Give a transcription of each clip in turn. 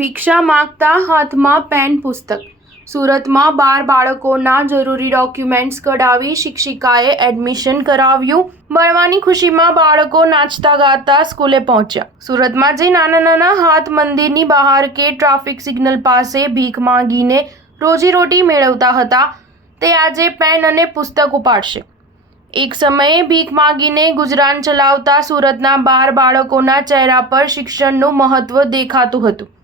ભિક્ષા માંગતા હાથમાં પેન પુસ્તક. સુરતમાં 12 બાળકોના જરૂરી ડોક્યુમેન્ટ્સ કઢાવી શિક્ષિકાએ એડમિશન કરાવ્યું. ભણવાની ખુશીમાં બાળકો નાચતા ગાતા સ્કૂલે પહોંચ્યા. સુરતમાં જે નાના હાથ મંદિરની બહાર કે ટ્રાફિક સિગ્નલ પાસે ભીખ માંગીને રોજીરોટી મેળવતા હતા તે આજે પેન અને પુસ્તક ઉપાડશે. એક સમયે ભીખ માંગીને ગુજરાન ચલાવતા સુરતના 12 બાળકોના ચહેરા પર શિક્ષણનું મહત્વ દેખાતું હતું.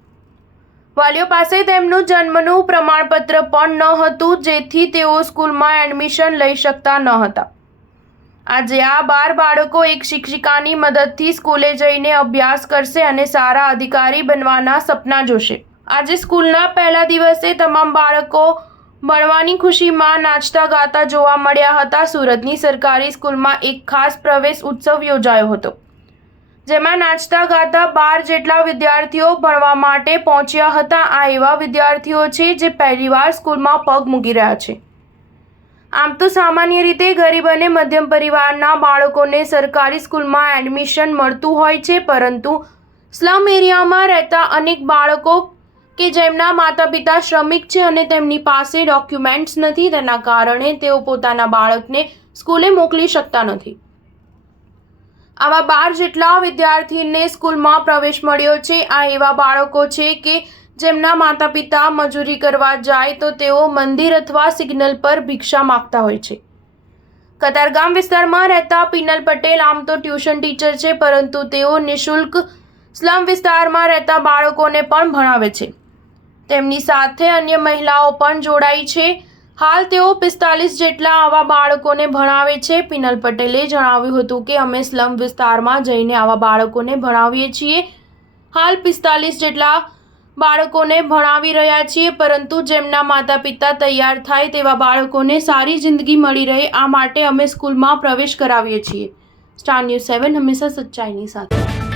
વાલીઓ પાસે તેમનું જન્મનું પ્રમાણપત્ર પણ ન હતું, જેથી તેઓ સ્કૂલમાં એડમિશન લઈ શકતા ન હતા. આજે આ 12 બાળકો એક શિક્ષિકાની મદદથી સ્કૂલે જઈને અભ્યાસ કરશે અને સારા અધિકારી બનવાના સપના જોશે. આજે સ્કૂલના પહેલા દિવસે તમામ બાળકો ભણવાની ખુશીમાં નાચતા ગાતા જોવા મળ્યા હતા. સુરતની સરકારી સ્કૂલમાં એક ખાસ પ્રવેશ ઉત્સવ યોજાયો હતો, જેમાં નાચતા ગાતા 12 જેટલા વિદ્યાર્થીઓ ભણવા માટે પહોંચ્યા હતા. આ એવા વિદ્યાર્થીઓ છે જે પહેલીવાર સ્કૂલમાં પગ મૂકી રહ્યા છે. આમ તો સામાન્ય રીતે ગરીબ અને મધ્યમ પરિવારના બાળકોને સરકારી સ્કૂલમાં એડમિશન મળતું હોય છે, પરંતુ સ્લમ એરિયામાં રહેતા અનેક બાળકો કે જેમના માતા પિતા શ્રમિક છે અને તેમની પાસે ડોક્યુમેન્ટ્સ નથી, તેના કારણે તેઓ પોતાના બાળકને સ્કૂલે મોકલી શકતા નથી. આવા 12 જેટલા વિદ્યાર્થીને સ્કૂલમાં પ્રવેશ મળ્યો છે. આ એવા બાળકો છે કે જેમના માતા પિતા મજૂરી કરવા જાય તો તેઓ મંદિર અથવા સિગ્નલ પર ભિક્ષા માંગતા હોય છે. કતારગામ વિસ્તારમાં રહેતા પિનલ પટેલ આમ તો ટ્યુશન ટીચર છે, પરંતુ તેઓ નિઃશુલ્ક સ્લમ વિસ્તારમાં રહેતા બાળકોને પણ ભણાવે છે. તેમની સાથે અન્ય મહિલાઓ પણ જોડાઈ છે. હાલ તેઓ 45 જેટલા આવા બાળકોને ભણાવે છે. પિનલ પટેલે જણાવ્યું હતું કે અમે સ્લમ વિસ્તારમાં જઈને આવા બાળકોને ભણાવીએ છીએ. હાલ 45 જેટલા બાળકોને ભણાવી રહ્યા છીએ, પરંતુ જેમના માતા પિતા તૈયાર થાય તેવા બાળકોને સારી જિંદગી મળી રહે, આ માટે અમે સ્કૂલમાં પ્રવેશ કરાવીએ છીએ. સ્ટાર ન્યૂઝ 7 હંમેશા સચ્ચાઈની સાથે.